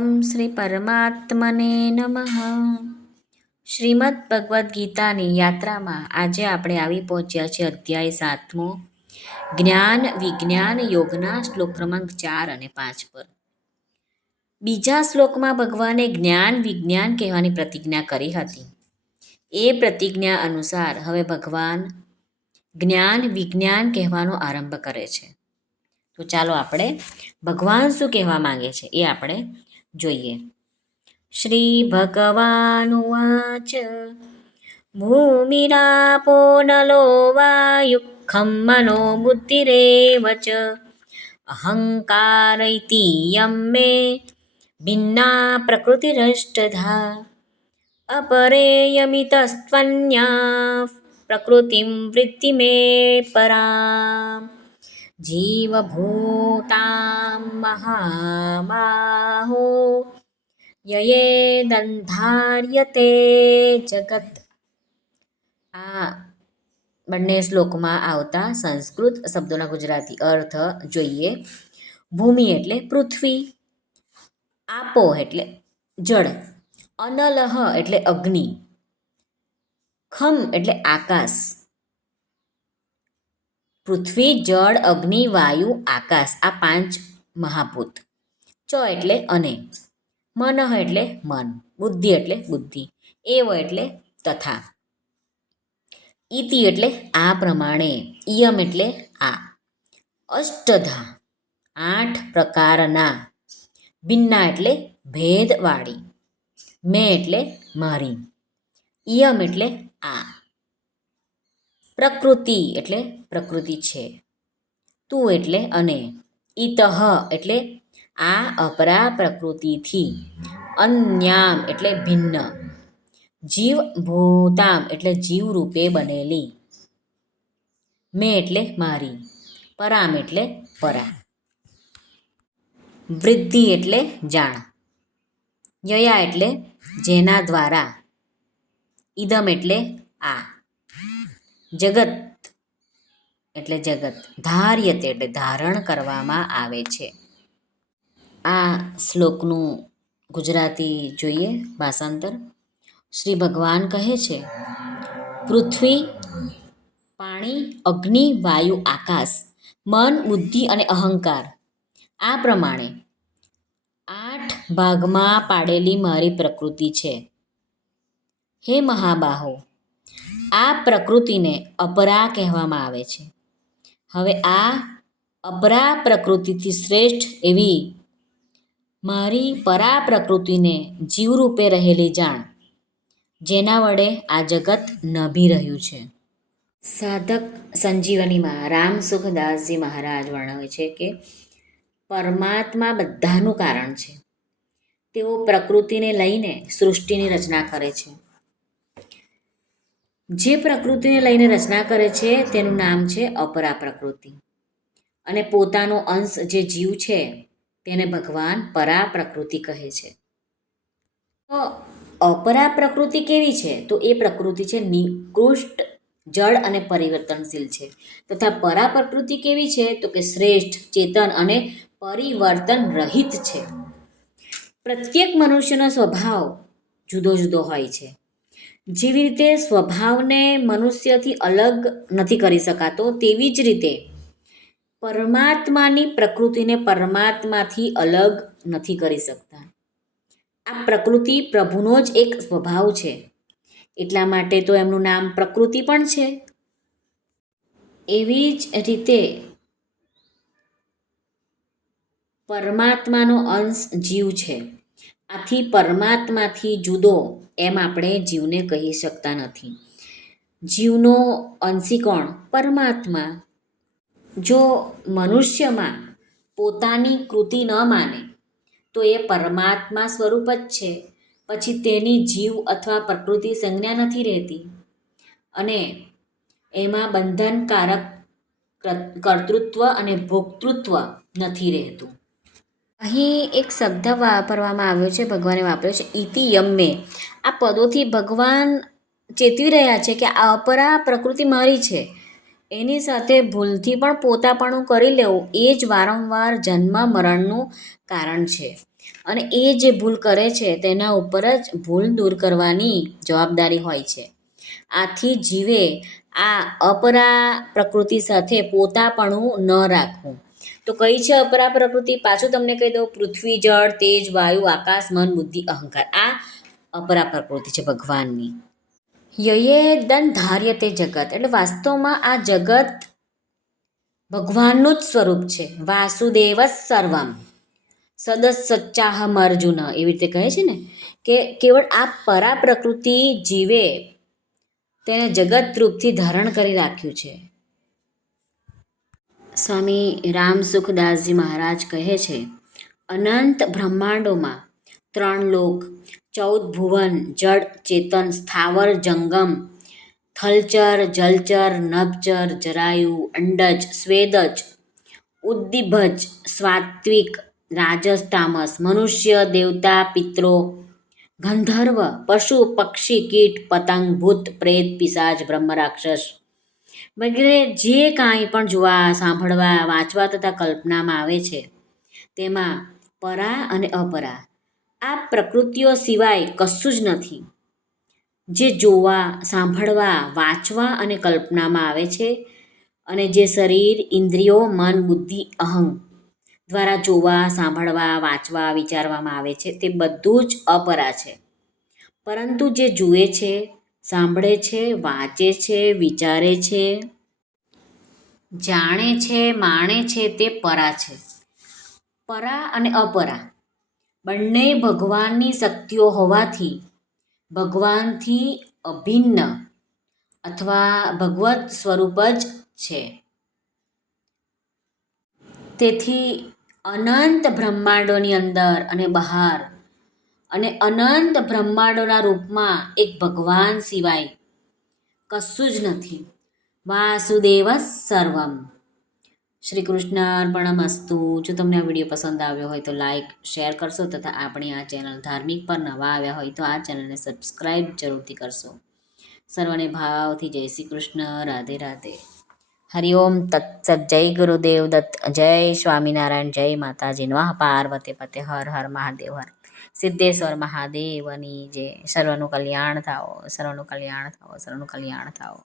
ઓમ શ્રી પરમાત્મને નમઃ. શ્રીમદ ભગવદ્ ગીતાની યાત્રામાં આજે આપણે આવી પહોંચ્યા છે અધ્યાય સાતમો. જ્ઞાન વિજ્ઞાન યોગના શ્લોક ક્રમાંક ચાર અને પાંચ પર. બીજા શ્લોકમાં ભગવાને જ્ઞાન વિજ્ઞાન કહેવાની પ્રતિજ્ઞા કરી હતી. એ પ્રતિજ્ઞા અનુસાર હવે ભગવાન જ્ઞાન વિજ્ઞાન કહેવાનો આરંભ કરે છે. તો ચાલો આપણે ભગવાન શું કહેવા માંગે છે એ આપણે જોઈએ. શ્રી ભગવાનુવાચ ભૂમિરાપો નલો વાયુખમ મનો બુદ્ધિરેવ ચ અહંકાર ઇતિયમ મે, ભિન્ના પ્રકૃતિરષ્ટધા અપરેયમિતસ્ત્વન્યા પ્રકૃતિમ વૃત્તિ મે પરા જીવભૂતાં મહાબાહો યયેદંધાર્યતે જગત આ બંને શ્લોકમાં આવતા સંસ્કૃત શબ્દોના ગુજરાતી અર્થ જોઈએ. ભૂમિ એટલે પૃથ્વી, આપો એટલે જળ, અનલહ એટલે અગ્નિ, ખમ એટલે આકાશ. પૃથ્વી, જળ, અગ્નિ, વાયુ, આકાશ આ પાંચ મહાભૂત. ચ એટલે અને. મનઃ એટલે મન. બુદ્ધિ એટલે બુદ્ધિ. એવ એટલે તથા. ઇતિ એટલે આ પ્રમાણે. ઇયમ એટલે આ. અષ્ટધા. આઠ પ્રકારના. ભિન્ના એટલે ભેદવાળી. મેં એટલે મારી. ઇયમ એટલે આ. પ્રકૃતિ એટલે પ્રકૃતિ છે. તું એટલે અને. ઇતઃ એટલે આ અપરા પ્રકૃતિથી અન્યામ એટલે ભિન્ન. જીવ ભૂતામ એટલે જીવ રૂપે બનેલી. મેં એટલે મારી. પરામ એટલે પરા. વૃદ્ધિ એટલે જાણ. યયા એટલે જેના દ્વારા. ઇદમ એટલે આ. જગત એટલે જગત ધાર્યતે એટલે ધારણ કરવામાં આવે છે. આ શ્લોકનું ગુજરાતી જોઈએ, ભાષાંતર. શ્રી ભગવાન કહે છે, પૃથ્વી, પાણી, અગ્નિ, વાયુ, આકાશ, મન, બુદ્ધિ અને અહંકાર, આ પ્રમાણે આઠ ભાગમાં પાડેલી મારી પ્રકૃતિ છે. હે મહાબાહો, આ પ્રકૃતિને અપરા કહેવામાં આવે છે. હવે આ અપરા પ્રકૃતિથી શ્રેષ્ઠ એવી મારી પરા પ્રકૃતિને જીવરૂપે રહેલી જાણ, જેના વડે આ જગત નભી રહ્યું છે. સાધક સંજીવનીમાં રામ સુખદાસજી મહારાજ વર્ણવે છે કે પરમાત્મા બધાનું કારણ છે. તેઓ પ્રકૃતિને લઈને સૃષ્ટિની રચના કરે છે. જે પ્રકૃતિને લઈને રચના કરે છે, તેનું નામ છે અપરા પ્રકૃતિ. અને પોતાનો અંશ જે જીવ છે, તેને ભગવાન પરા પ્રકૃતિ કહે છે. તો અપરા પ્રકૃતિ કેવી છે? તો એ પ્રકૃતિ છે નિકૃષ્ટ, જળ અને પરિવર્તનશીલ છે. તથા પરા પ્રકૃતિ કેવી છે? તો કે શ્રેષ્ઠ, ચેતન અને પરિવર્તન રહિત છે. પ્રત્યેક મનુષ્યનો સ્વભાવ જુદો જુદો હોય છે. જેવી રીતે સ્વભાવને મનુષ્યથી અલગ નથી કરી શકાતો, તેવી જ રીતે પરમાત્માની પ્રકૃતિને પરમાત્માથી અલગ નથી કરી શકતા. આ પ્રકૃતિ પ્રભુનો જ એક સ્વભાવ છે. એટલા માટે તો એમનું નામ પ્રકૃતિ પણ છે. એવી જ રીતે પરમાત્માનો અંશ જીવ છે. આથી પરમાત્માથી જુદો એમ આપણે જીવને કહી શકતા નથી. જીવનો અંશિકોણ પરમાત્મા. જો મનુષ્યમાં પોતાની કૃતિ ન માને, તો એ પરમાત્મા સ્વરૂપ જ છે. પછી તેની જીવ અથવા પ્રકૃતિ સંજ્ઞા નથી રહેતી. અને એમાં બંધનકારક કર્તૃત્વ અને ભોક્તૃત્વ નથી રહેતું. અહીં એક શબ્દ વાપરવામાં આવ્યો છે, ભગવાને વાપર્યો છે ઇતિ યમ્મે. આ પદોથી ભગવાન ચેતવી રહ્યા છે કે આ અપરા પ્રકૃતિ મારી છે. એની સાથે ભૂલથી પણ પોતાપણું કરી લેવું એ જ વારંવાર જન્મ મરણનું કારણ છે. અને એ જે ભૂલ કરે છે તેના ઉપર જ ભૂલ દૂર કરવાની જવાબદારી હોય છે. આથી જીવે આ અપરા પ્રકૃતિ સાથે પોતાપણું ન રાખવું. તો કઈ છે અપરા પ્રકૃતિ પાછું તમને કહી દઉં, પૃથ્વી, જળ, તેજ, વાયુ, આકાશ, મન, બુદ્ધિ, અહંકાર. આ અપરા પ્રકૃતિ છે ભગવાનની. યયે દન ધાર્ય તે જગત. એટલે વાસ્તવમાં આ જગત ભગવાનનું જ સ્વરૂપ છે. વાસુદેવ સર્વમ. સદસ સચ્ચાહમ અર્જુન એવી રીતે કહે છે ને કે કેવળ આ પરા પ્રકૃતિ જીવે તેને જગત રૂપથી ધારણ કરી રાખ્યું છે. સ્વામી રામ સુખદાસજી મહારાજ કહે છે, અનંત બ્રહ્માંડોમાં ત્રણ લોક, ચૌદ ભુવન જળ ચેતન, સ્થાવર, જંગમ, થલચર, જલચર, નભચર, જરાયુ, અંડજ, સ્વેદજ, ઉદ્દીભજ, સ્વાત્વિક, રાજસ, તામસ, મનુષ્ય, દેવતા, પિત્રો, ગંધર્વ, પશુ, પક્ષી, કીટ, પતંગ, ભૂત, પ્રેત, પિશાચ બ્રહ્મ રાક્ષસ વગેરે જે કાંઈ પણ જોવા, સાંભળવા, વાંચવા તથા કલ્પનામાં આવે છે, તેમાં પરા અને અપરા. આ પ્રકૃતિઓ સિવાય કશું જ નથી. જે જોવા, સાંભળવા, વાંચવા અને કલ્પનામાં આવે છે અને જે શરીર, ઇન્દ્રિયો, મન, બુદ્ધિ, અહં દ્વારા જોવા, સાંભળવા, વાંચવા, વિચારવામાં આવે છે, તે બધું જ અપરા છે. પરંતુ જે જુએ છે સાંભળે છે, વાંચે છે, વિચારે છે. જાણે છે, માણે છે, તે પરા છે. પરા અને અપરા. બંને ભગવાનની શક્તિઓ હોવાથી ભગવાનથી અભિન્ન અથવા ભગવત સ્વરૂપ જ છે. તેથી અનંત બ્રહ્માંડોની અંદર અને બહાર અને અનંત બ્રહ્માંડોના રૂપમાં એક ભગવાન સિવાય કશું જ નથી. વાસુદેવ સર્વમ. શ્રી કૃષ્ણ અર્પણમસ્તુ. જો તમને આ વીડિયો પસંદ આવ્યો હોય તો લાઇક શેર કરશો તથા આપણી આ ચેનલ ધાર્મિક પર નવા આવ્યા હોય તો આ ચેનલને સબસ્ક્રાઈબ જરૂરથી કરશો. સર્વને ભાવથી જય શ્રી કૃષ્ણ. રાધે રાધે. હરિઓમ તત્સત. જય ગુરુદેવ દત્ત. જય સ્વામિનારાયણ. જય માતાજી. નમઃ પાર્વતી. પતે. હર હર મહાદેવ. હર સિદ્ધેશ્વર મહાદેવની જે સર્વનું કલ્યાણ થાઓ સર્વનું કલ્યાણ થાઓ સર્વનું કલ્યાણ થાઓ.